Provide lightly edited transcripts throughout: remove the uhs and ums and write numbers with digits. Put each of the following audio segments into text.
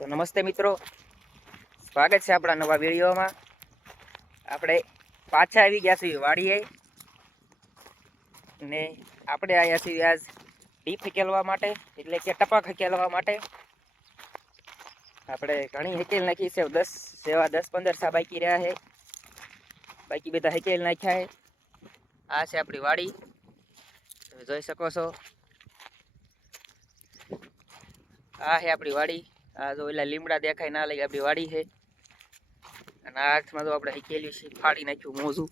તો નમસ્તે મિત્રો, સ્વાગત છે આપણા નવા વિડીયોમાં। આપણે પાછા આવી ગયા છીએ વાડીએ ને આપણે આવ્યા છીએ આજ ડીપ હકેલવા માટે, એટલે કે ટપક હકેલવા માટે। આપણે ઘણી હકેલ નાખી છે, 10-15 સા બાકી રહ્યા છે, બાકી બધા હકેલ નાખ્યા છે। આ છે આપણી વાડી, તમે જોઈ શકો છો। આ છે આપણી વાડી। આ જો ઓલા લીમડા દેખાય ના લાગે, આપણી વાડી છે। અને આ હાથમાં તો આપણે હકેલ્યું છે, ફાડી નાખ્યું મોજું।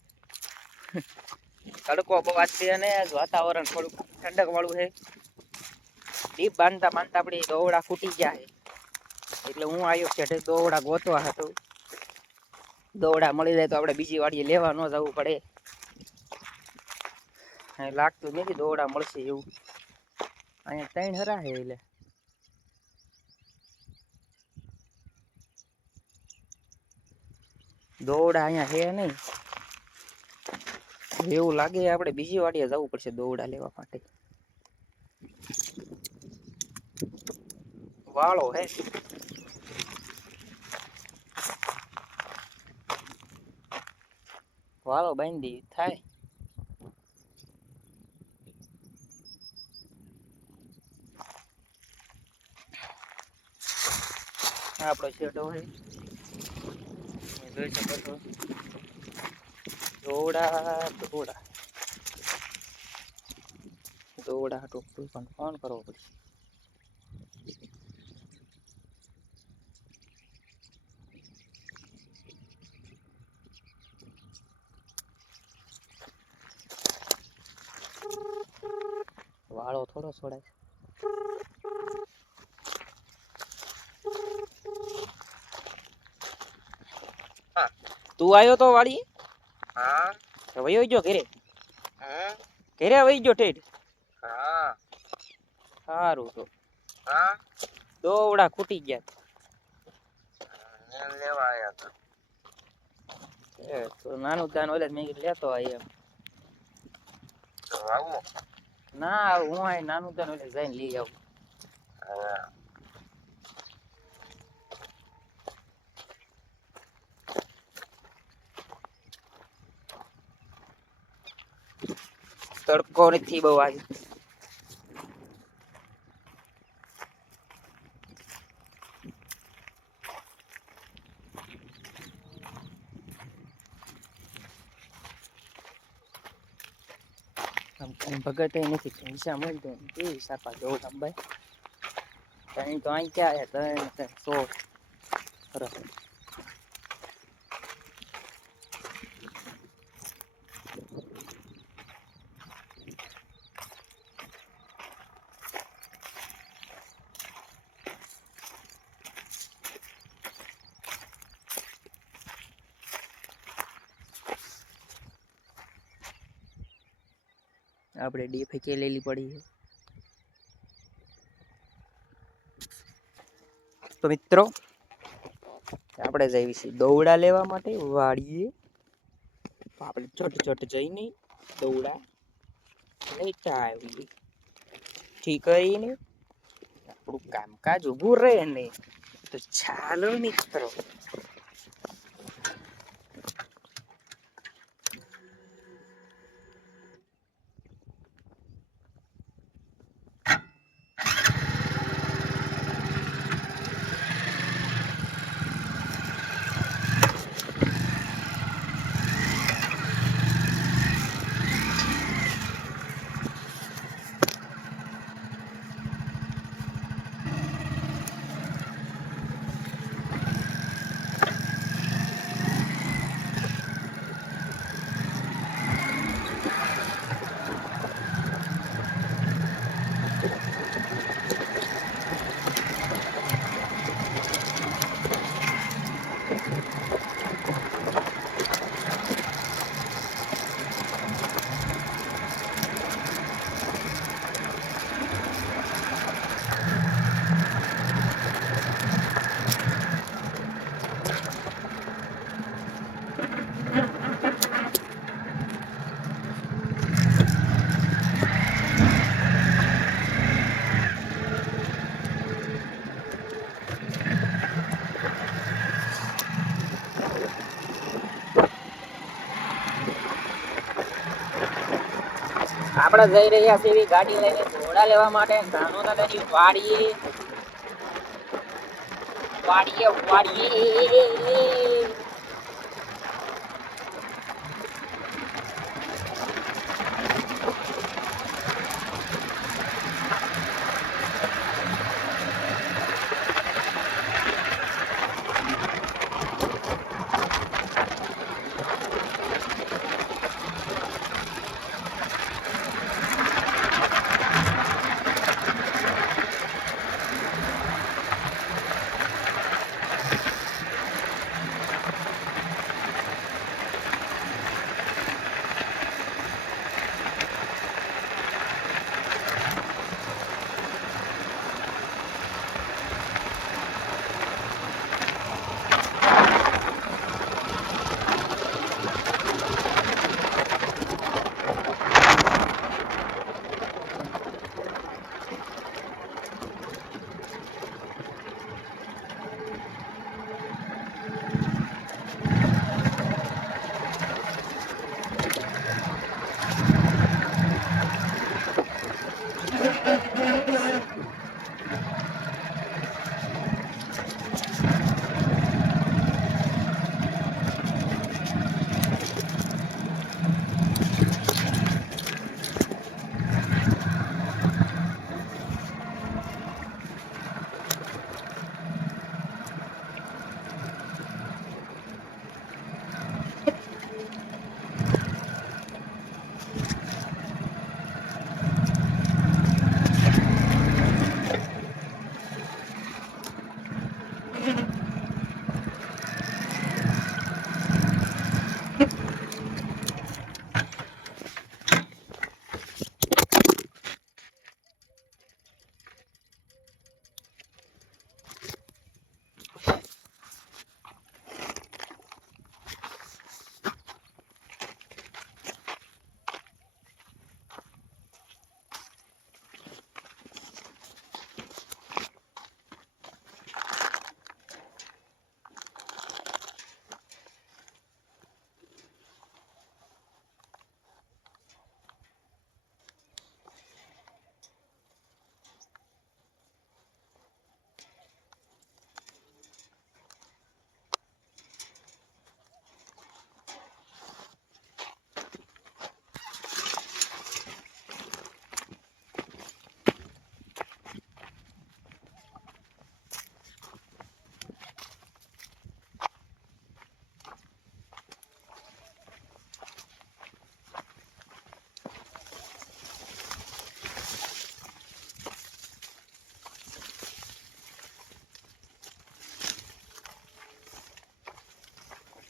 તડકો બહુ છે અને વાતાવરણ થોડું ઠંડક વાળું છે। ડીપ બાંધતા બાંધતા આપણી દોવડા ફૂટી ગયા છે, એટલે હું આવ્યો છે દોવડા ગોતવા હતું। દોવડા મળી જાય તો આપણે બીજી વાડીએ લેવા ન જવું પડે। લાગતું નથી દોવડા મળશે એવું। અહીંયા 3 હરા છે, એટલે દોવડા અહીંયા છે નહીં, એવું લાગે આપણે બીજી વાડીએ જવું પડશે દોવડા લેવા માટે। વાળો હે, વાળો બાંધી થાય। આપણો શેડો છે, જોઈ શકો છો। દોવડા દોવડા દોવડા કોઈ પણ ફોન કરવો પડશે। વાળો થોડો છોડાય। તું આવ્યો તો વાડી? હા, તો વયો ગયો ઘરે? હા, ઘરે વહી ગયો ઠેઠ? હા, સારું। તો હા, દોવડા ખૂટી ગયા લેવા આવ્યા હતા। તો નાનું દાન ઓલે મેં લેતો આય એમ। તો આવું ના, હું આ નાનું દાન ઓલે જઈને લઈ આવું। તડકો નથી બહુ આજે। ભગત નથી, પૈસા મળતો કેવી સાપા જવું લંબાઈ કઈ તો અહીં ક્યાં છે 100 સરસ। આપણે ડીપ હકેલેલી પડી છે। તો મિત્રો, આપણે જઈએ છીએ દોવડા લેવા માટે વાડીએ। આપણે ચોટ જઈને દોવડા લેતા આવીએ, ઠીક કરીને આપણું કામકાજ ઊભું રહે ને। તો ચાલો મિત્રો, આપણે જઈ રહ્યા છીએ એવી ગાડી લઈને ઘોડા લેવા માટે નાનો દાદાની વાડીએ વાડીએ વાડીએ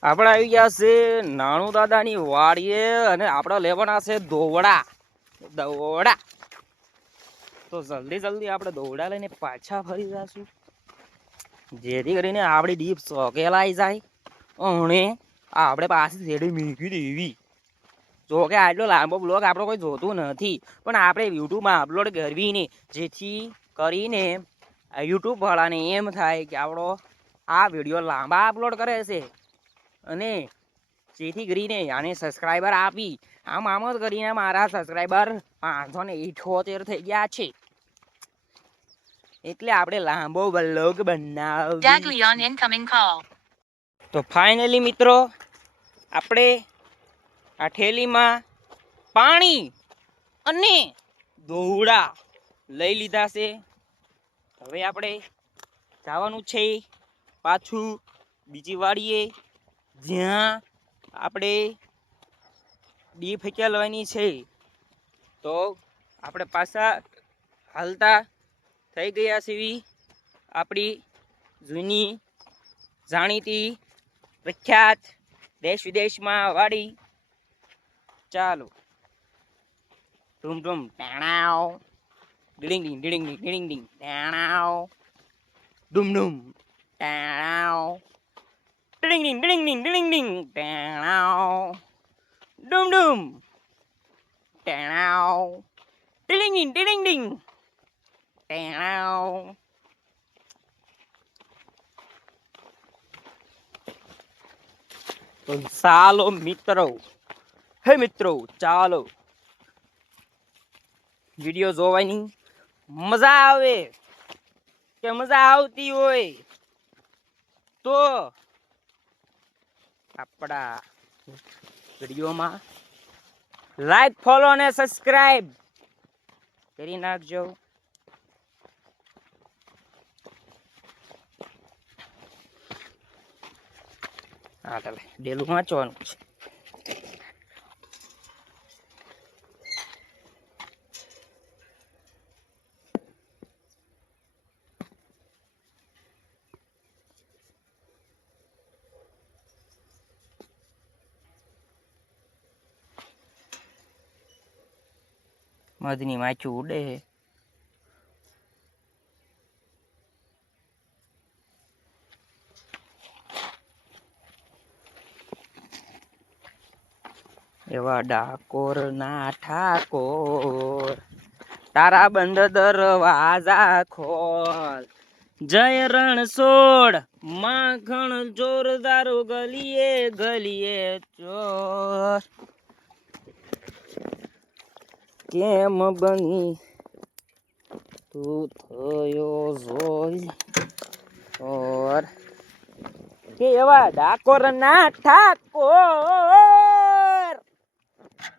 આપણે આવી ગયા છે નાણુ દાદાની વાડીએ અને આપણે લેવાના છે દોવડા દોવડા તો જલ્દી જલ્દી આપણે દોવડા લઈને પાછા ફરી જશું જેથી કરીને આપણી ડીપ સોકેલાઈ જાય અને આપણે પાછી શેરડી મીકી દેવી જો કે આટલો લાંબો બ્લોગ આપણો કોઈ જોતું નથી પણ આપણે યુટ્યુબમાં અપલોડ કરવીને જેથી કરીને યુટ્યુબ વાળાને એમ થાય કે આપણો આ વિડીયો લાંબા અપલોડ કરે છે અને જેથી કરીને આને સબસ્ક્રાઈબર આપી આમ જ કરીને મારા સબસ્ક્રાઈબર 578 થઈ ગયા છે એટલે આપણે લાંબો બ્લોગ બનાવી તો ફાઇનલી મિત્રો આપણે આ થેલીમાં પાણી અને દોવડા લઈ લીધા છે હવે આપણે જવાનું છે પાછું બીજી વાડીએ જ્યાં આપણે ડીપ ફેંકવાની છે તો આપણે પાછા હાલતા થઈ ગયા છે આપણી જૂની જાણીતી પ્રખ્યાત દેશ વિદેશમાં વાડી ચાલો ધૂમ ધૂમ ટાણાવ ડીડિંગ ડીંગ ડીડિંગ ડીંગ ડીડિંગ ડીંગ ટાણાવ ડૂમ ડૂમ ટાણાવ ડીડિંગ ડીંગ ડીડિંગ ડીંગ ડીડિંગ ડીંગ ટાણાવ ડૂમ ડૂમ ટાણાવ ડીડિંગ ડીંગ ડીડિંગ ડીંગ ટાણાવ તો ચાલો મિત્રો હે મિત્રો ચાલો વિડીયો જોવાની મજા આવે કે મજા આવતી હોય તો આપણા વિડીયોમાં લાઈક ફોલો અને સબસ્ક્રાઇબ કરી નાખજો. હા ચાલે ડેલું વાંચવાનું છે. મધની માછું ઉડે છે. એવા ડાકોર ના ઠાકોર તારા બંધ દરવાજા ખોલ. જય રણછોડ માખણ જોરદાર ગલીએ ગલીએ ચોર. કેમ બની તું થયો જોઈ ઓર કે એવા ડાકોર ના ઠાકોર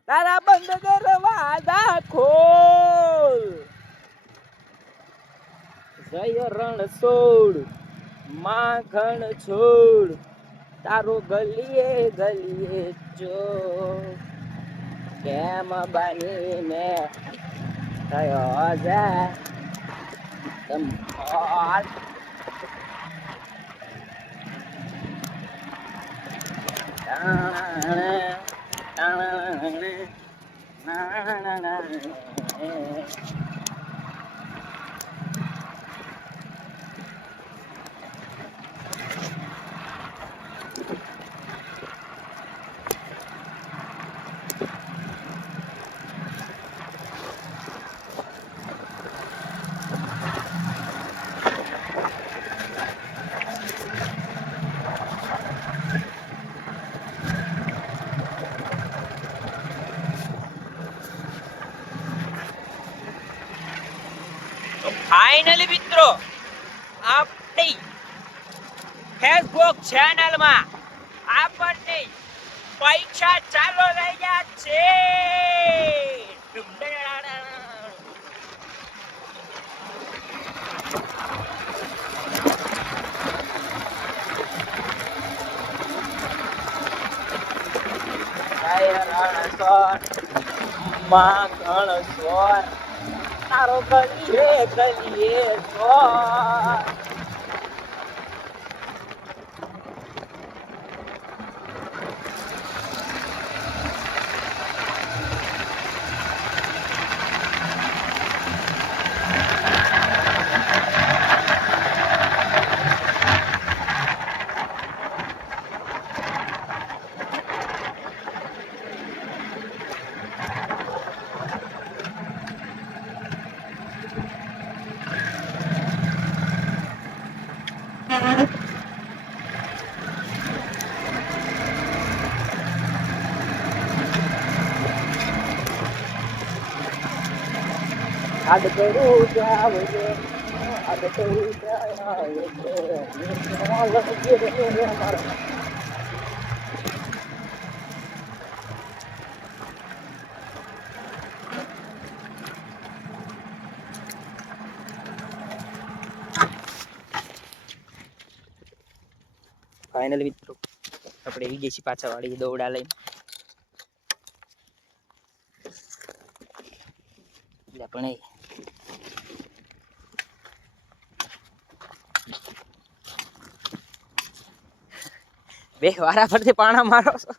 તારા બંધ દરવાજા ખોલ. જય રણછોડ માખણ છોડ તારો ગલીએ ગલીએ ચોર. કેમ બનીને થયો છે ધમાલ. ફાઇનલી મિત્રો આપણી ફેસબુક ચેનલમાં આપણને પૈસા ચાલુ થઈ ગયા છે. માખણ સ્વર તારો ગલીએ ગલીએ ચોર. આદ કરું જાવજે આદ કરું જાવજે ફાઇનલ મિત્રો આપણે વિદેશી પાછા વાળી દોડા લઈને આપણે બે વારા પરથી પાણા મારો છો.